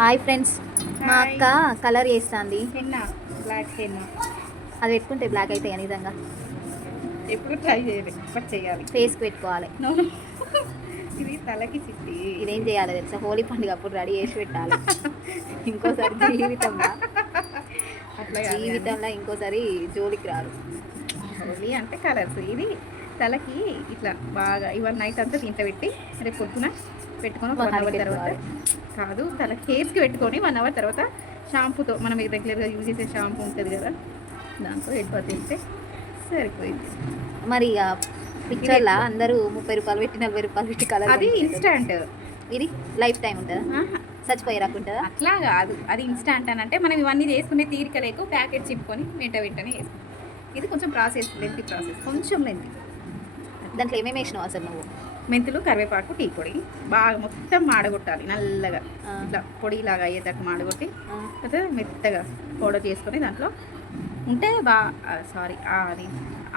Hi friends, మా hi. అక్క colour చేస్తుంది. Henna, black henna. అది పెట్టుకుంటే బ్లాక్ అవుతాయి అని విధంగా ఎప్పుడు ట్రై చేయలేదు, బట్ చేయాలి. ఫేస్కి పెట్టుకోవాలి. No. ఇది తలకి చిట్టి. ఇదేం చేయాలి తెలుసా? హోలీ పండుగ అప్పుడు రెడీ చేసి పెట్టాలి. ఇంకోసారి జీవితంలో అట్లా కాదు జీవితంలో ఇంకోసారి జోలికి రారు. హోలీ అంటే కలర్స్. ఇది తలకి ఇట్లా బాగా ఇవాళ నైట్ అంతా దీంట్లో పెట్టి రేపు పొద్దున పెట్టుకొని 1 అవర్ తర్వాత కాదు తలకి హెయిర్స్కి పెట్టుకొని 1 అవర్ తర్వాత షాంపూతో మనం రెగ్యులర్గా యూజ్ చేసే షాంపూ ఉంటుంది కదా, దాంతో హెడ్ బాత్ చేస్తే సరిపోయింది. మరి ఇక పిక్చర్లా అందరూ 30 రూపాయలు పెట్టి 40 రూపాయలు పెట్టి కలర్ అది ఇన్స్టాంట్. ఇది లైఫ్ టైం ఉంటుందా? చచ్చిపోయి రాకుంటుందా? అట్లా కాదు, అది ఇన్స్టాంట్ అని అంటే మనం ఇవన్నీ చేసుకునే తీరిక లేకు ప్యాకెట్ చింపుకొని వెంటనే వేసుకుంటాం. ఇది కొంచెం ప్రాసెస్, లెంతీ ప్రాసెస్, కొంచెం లెంతీ. దాంట్లో ఏమేమి వేసినావు అసలు నువ్వు? మెంతులు, కరివేపాకు, టీ పొడి బాగా మొత్తం మాడగొట్టాలి, నల్లగా ఆ. ఇట్లా పొడిలాగా అయ్యేటట్టు మాడగొట్టి ఆ, అయితే మెత్తగా పౌడర్ చేసుకొని దాంట్లో ఉంటే సారీ అది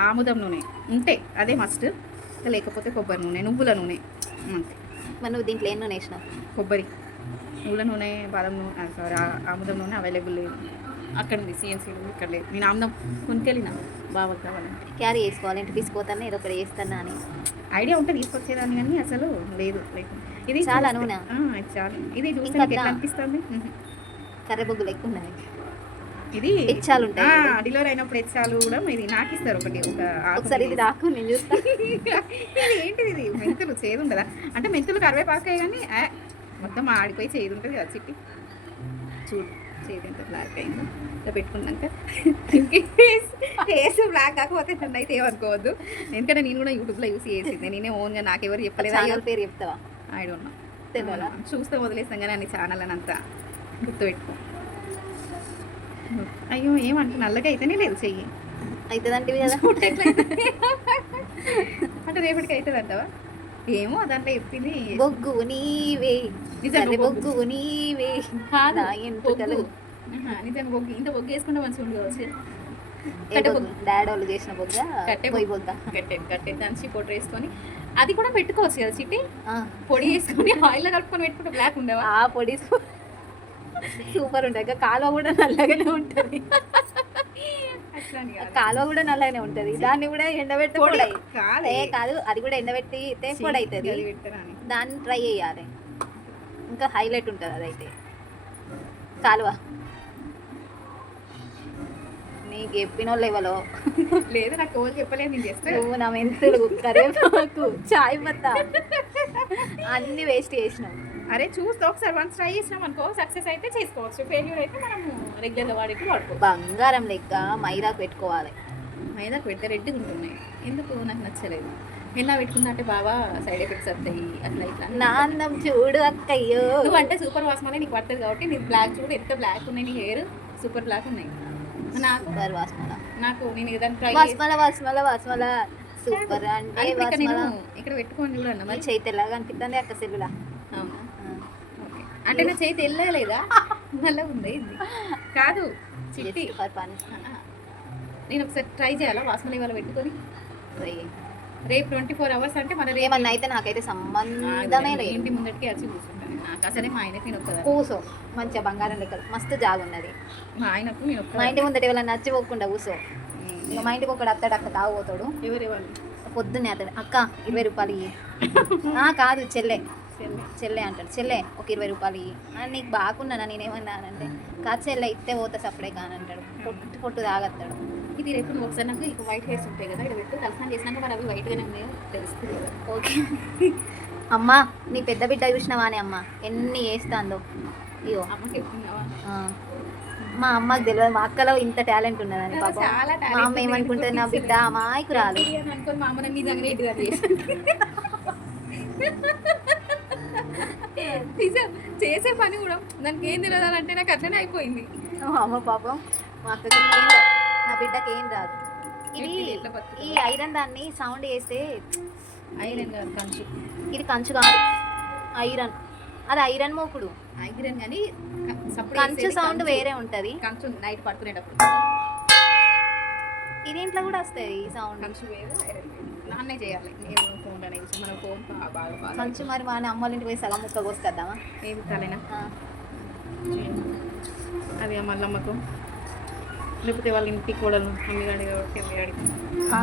ఆముదం నూనె ఉంటే అదే మస్ట్, లేకపోతే కొబ్బరి నూనె, నువ్వుల నూనె అంతే. మరి నువ్వు దీంట్లో ఎన్నో వేసినావు? కొబ్బరి, నువ్వుల నూనె, బాదం నూనె, సారీ ఆముదం నూనె అవైలబుల్ లేదు అక్కడ ఉంది, సిఎన్సీలో ఇక్కడ లేదు. నేను ఆముదం కొనుకెళ్ళినా బాగా కావాలంటే. క్యారీ చేసుకోవాలి, ఇంటికి తీసుకుపోతాను ఏదో ఒకటి చేస్తానా అని ఐడియా ఉంటే తీసుకొచ్చేదాన్ని కానీ అసలు లేదు. ఇది చాలా చూస్తే- నూనె? ఇది చాలు. ఇది చూస్తే ఇంకా నీకు ఎట్లా అట్లా? అనిపిస్తుంది? కర్రెబొగ్గులు ఎక్కువ ఉన్నాయి. ఇది ఎచ్చాలు ఉంటాయి. డెలివరీ అయినప్పుడు ఎచ్చాలు కూడా ఇది నాకు ఇస్తారు ఒకటి, ఒక ఆకు ఒకసారి ఇది రాకు, నేను చూస్తా. ఇది ఏంటిది? ఇది మెంతులు చేదు ఉంటుందా? అంటే మెంతులు కరివేపాకాయ కానీ మొత్తం ఆడిపోయి చేదు ఉంటుంది కదా చిట్టి. చూడు చేదు ఎంత బ్లాక్ అయిందో. ఇలా పెట్టుకున్నాక ఫేస్ బ్లాక్ కాకపోతే నన్ను అయితే ఏమనుకోవద్దు, ఎందుకంటే నేను కూడా యూట్యూబ్లో యూస్ చేసింది. నేనే ఓన్గా నాకెవరు చెప్పలేదు. ఛానల్ పేరు చెప్తావా? ఐ డోంట్ నో, తెలియదా? చూస్తే వదిలేస్తాం కానీ అన్ని ఛానల్ అని అంతా గుర్తుపెట్టుకో. అయ్యో ఏమంటే నల్లగా అయితేనే లేదు చెయ్యి. అవుతుందంటివి కదా. అంటే రేపటికి అవుతుంది అంటావా? ఏమో దాంట్లో చెప్పింది. బొగ్గు నీవే, నిజంగా కర్రె బొగ్గు. బొగ్గు నీవే. కాదు, నా ఎంట్రుకలు. బొగ్గు. నిజంగా బొగ్గు, ఇంత బొగ్గు వేసుకుంటే మంచిగా ఉంది కావచ్చు. ఏ కట్టె బొగ్గు? బొగ్గు. డాడీ వాళ్ళు చేసిన బొగ్గ, కట్టె పోయి బొగ్గు. బొగ్గ. కట్టె దంచి పొడి వేసుకొని అది కూడా పెట్టుకోవచ్చు కదా చిట్టి. ఆ, పొడి వేసుకొని ఆయిల్ కలుపుకొని పెట్టుకుంటే బ్లాక్ ఉండవా? ఆ పొడి సూపర్ ఉంటుంది. ఇంకా కాలువ కూడా నల్లగానే ఉంటుంది. అట్లా అని కాదు. కాలువ కూడా నల్లగానే ఉంటుంది. దాన్ని కూడా ఎండబెడితే పొడి పొడి కాదు. ఏ కాదు, అది కూడా ఎండబెట్టితే పొడి అవుతుంది. అది పెట్టరా అని. దాన్ని ట్రై చేయాలి, ఇంకా హైలైట్ ఉంటుంది అదైతే. కాలువ నీకు చెప్పిన వాళ్ళు ఎవరో. లేదు నాకు ఎవరు చెప్పలేదు, నేను చేస్తాను. నువ్వు నా మెంతులు, కరివేపాకు, చాయ్ పత్తా అన్ని వేస్ట్ చేసినావు. అరే చూస్తే ఒకసారి వన్స్ ట్రై చేసినాం అనుకో, సక్సెస్ అయితే చేసుకోవచ్చు, ఫెయిల్యూర్ అయితే మనము రెగ్యులర్గా వాడేకి వాడుకోవచ్చు. బంగారం లెక్క మైదాకు పెట్టుకోవాలి. మైదాకు పెడితే రెడ్గా ఉంటున్నాయి, ఎందుకు నాకు నచ్చలేదు. ఎలా పెట్టుకున్నట్టే బాగా సైడ్ ఎఫెక్ట్స్ వస్తాయి అట్లా ఇట్లా. నా అందం చూడు అక్కయ్యో. నువ్వు అంటే సూపర్ వాస్మనే నీకు పడుతుంది కాబట్టి నీకు బ్లాక్ చూడు ఎంత బ్లాక్ ఉన్నాయి, నీ హెయిర్ సూపర్ బ్లాక్ ఉన్నాయి. నాకు సూపర్ వాస్మల, నాకు నేను ఏదైనా ట్రై వాస్మల వాస్మల వాస్మల సూపర్ అంటే ఇక్కడ నేను వాస్మల. ఇక్కడ పెట్టుకొని చూడండి నీ మరి. చేయి తెల్లగా అనిపిస్తుంది అక్క సెల్లులా. అవునా? ఓకే. అంటే నా చేతి వెళ్ళలేదా? నల్లగా ఉంది ఇది కాదు చిట్టి. నేను ఒకసారి ట్రై చేయాలా వాసన ఇవాళ పెట్టుకొని? రేపు 24 అవర్స్ అంటే మన రేపు ఏమన్నా అయితే నాకైతే సంబంధమే లేదు. ఇంటి ముందటికి వచ్చి కూర్చుంటాను. నాకు అసలే మా ఆయనకి నేను ఒక్కదా, కూసో మంచిగా బంగారం లెక్క మస్తు జాగున్నది. మా ఆయనకు నేను మా ఇంటి ముందట ఎవరైనా నచ్చిపోకుండా కూసో. ఇంకా మా ఇంటికి ఒకడు అత్తాడు, అక్క తాగుపోతాడు. ఎవరి వాళ్ళు పొద్దున్నే అతడు అక్క 20 రూపాయలు ఇయ్యి. కాదు చెల్లె, చెల్లె అంటాడు. చెల్లె ఒక 20 రూపాయలు ఇయ్యి. నీకు బాగున్నానా? నేనేమన్నానంటే కాదు చెల్లె ఇస్తే పోతా సప్పుడే కానంటాడు. పొట్టు పొట్టు తాగత్తాడు. ఇది రేపు నువ్వు ఒకసారి నాకు ఇక వైట్ హెయిర్స్ ఉంటాయి కదా, ఇక్కడ పెట్టు తలస్నానం చేసినాక మరి అవి వైట్గానే ఉన్నాయో తెలుస్తుంది కదా. ఓకే. అమ్మా నీ పెద్ద బిడ్డ చూసినావా అని అమ్మ ఎన్ని వేస్తాందో. ఇగో అమ్మకి చెప్తున్నావా? మా అమ్మకి తెలియదు మా అక్కలో ఇంత టాలెంట్ ఉన్నదని. నాకు పాపం చాలా మా talent అమ్మ ఉంది. ఏమనుకుంటుంది, నా బిడ్డ అమాయకు రాదు. అని అనుకోని మా అమ్మ నిజంగా ఏంటిది అది నిజం చేసే పని కూడా దానికి ఏం తెలియదాలంటే నాకు అట్లనే అయిపోయింది. అమ్మ పాపం మా అక్కకి ఏం రాదు, నా బిడ్డకి ఏం రాదు. ఇది ఎట్లా బతుకుతుందో. ఈ ఐరన్ దాన్ని సౌండ్ చేస్తే ఐరన్ కాదు కంచు. ఇది కంచు కాదు, ఐరన్. అది ఐరన్ మోకుడు. ఐరన్ కానీ కంచు సౌండ్ వేరే ఉంటది. కంచు నైట్ పడుకునేటప్పుడు ఇది ఇంట్లో కూడా వస్తుంది ఈ సౌండ్. కంచు వేరు ఐరన్ వేరు. నాన్నే చేయాలి. నేను ఫోన్ అనేది మన ఫోన్ బాగా బాగా కంచు మరి మా అమ్మ వాళ్ళ ఇంటికి పోయి సగం ముక్క కోసుకొద్దామా? ఏం తలేనా అది ఆ మల్లమ్మకు లేకపోతే వాళ్ళ ఇంటికి కూడలు అమ్మిగాడి కాబట్టి అమ్మిగాడికి ఆ,